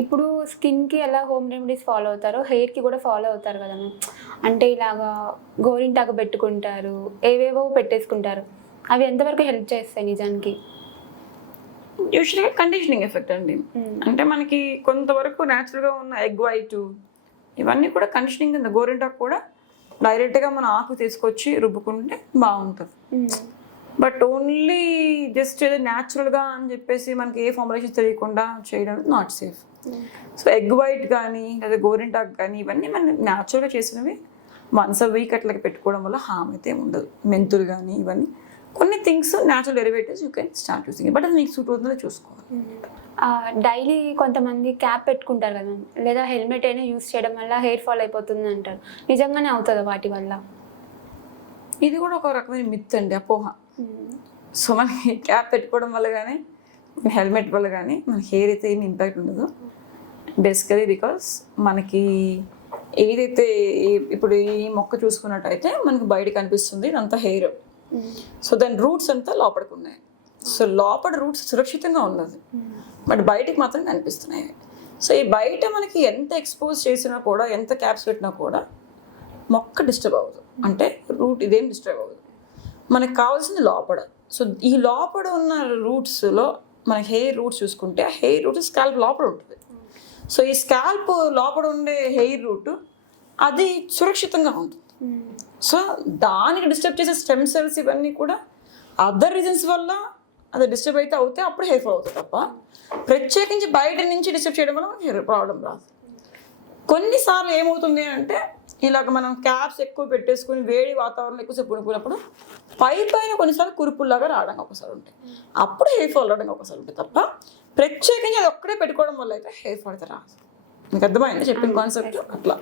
ఇప్పుడు స్కిన్‌కి ఎలా హోమ్ రెమెడీస్ ఫాలో అవుతారో, హెయిర్‌కి కూడా ఫాలో అవుతారు కదా మ్యామ్. అంటే ఇలాగా గోరింటాకు పెట్టుకుంటారు, ఏవేవో పెట్టేసుకుంటారు. అవి ఎంతవరకు హెల్ప్ చేస్తాయి నిజానికి? యూజువల్‌గా కండిషనింగ్ ఎఫెక్ట్ అండి. అంటే మనకి కొంతవరకు న్యాచురల్‌గా ఉన్న ఎగ్ వైటు ఇవన్నీ కూడా కండిషనింగ్ కింద. గోరింటాకు కూడా డైరెక్ట్‌గా మన ఆకు తీసుకొచ్చి రుబ్బుకుంటే బాగుంటుంది. బట్ ఓన్లీ జస్ట్ ఏదో న్యాచురల్గా అని చెప్పేసి మనకి ఏ ఫార్ములేషన్ తెలియకుండా చేయడం not safe. So egg white కానీ లేదా గోరింటాకు కానీ ఇవన్నీ మనం న్యాచురల్గా చేసినవి వన్స్ అ వీక్ అట్లా పెట్టుకోవడం వల్ల హామ్ అయితే ఏమి ఉండదు. మెంతులు కానీ ఇవన్నీ కొన్ని things natural derivatives you can start using, but అది మీకు సూట్ అవుతుందో చూసుకోవాలి. డైలీ కొంతమంది క్యాప్ పెట్టుకుంటారు కదా మ్యామ్, లేదా హెల్మెట్ అయినా యూస్ చేయడం వల్ల హెయిర్ ఫాల్ అయిపోతుంది అంటారు. నిజంగానే అవుతుందా వాటి వల్ల? ఇది కూడా ఒక రకమైన మిత్ అండి, అపోహ. సో మనకి క్యాప్ పెట్టుకోవడం వల్ల కానీ హెల్మెట్ వల్ల కానీ మన హెయిర్ అయితే ఏమి ఇంపాక్ట్ ఉండదు. బేసికలీ బికాస్ మనకి ఏదైతే ఇప్పుడు ఈ మొక్క చూసుకున్నట్టయితే మనకి బయట కనిపిస్తుంది ఇదంతా హెయిర్. సో దాని రూట్స్ అంతా లోపలికి ఉన్నాయి. సో లోపల రూట్స్ సురక్షితంగా ఉన్నది, బట్ బయటికి మాత్రం కనిపిస్తున్నాయి. సో ఈ బయట మనకి ఎంత ఎక్స్పోజ్ చేసినా కూడా, ఎంత క్యాప్స్ పెట్టినా కూడా మొక్క డిస్టర్బ్ అవ్వదు. అంటే రూట్ ఇదేం డిస్టర్బ్ అవ్వదు. మనకు కావాల్సింది లోపల. సో ఈ లోపల ఉన్న రూట్స్లో మన హెయిర్ రూట్స్ చూసుకుంటే ఆ హెయిర్ రూట్ స్కాల్ప్ లోపల ఉంటుంది. సో ఈ స్కాల్ప్ లోపల ఉండే హెయిర్ రూట్ అది సురక్షితంగా ఉంటుంది. సో దానికి డిస్టర్బ్ చేసే స్టెమ్ సెల్స్ ఇవన్నీ కూడా అదర్ రీజన్స్ వల్ల అది డిస్టర్బ్ అయితే అవుతే అప్పుడు హెయిర్ ఫాల్ అవుతుంది తప్ప ప్రత్యేకించి బయట నుంచి డిస్టర్బ్ చేయడం వల్ల మనకి హెయిర్ ప్రాబ్లం రాదు. కొన్నిసార్లు ఏమవుతుంది అంటే ఇలాగ మనం క్యాప్స్ ఎక్కువ పెట్టేసుకుని వేడి వాతావరణం ఎక్కువసేపు కొనుక్కున్నప్పుడు పైన కొన్నిసార్లు కురుపుల్లాగా రావడం ఒకసారి ఉంటాయి, అప్పుడు హెయిర్ ఫాల్ రావడం ఒకసారి ఉంటాయి తప్ప ప్రత్యేకించి అది ఒక్కడే పెట్టుకోవడం వల్ల అయితే హెయిర్ ఫాల్ అయితే రాదు. మీకు అర్థమైంది చెప్పిన కాన్సెప్ట్? అట్లా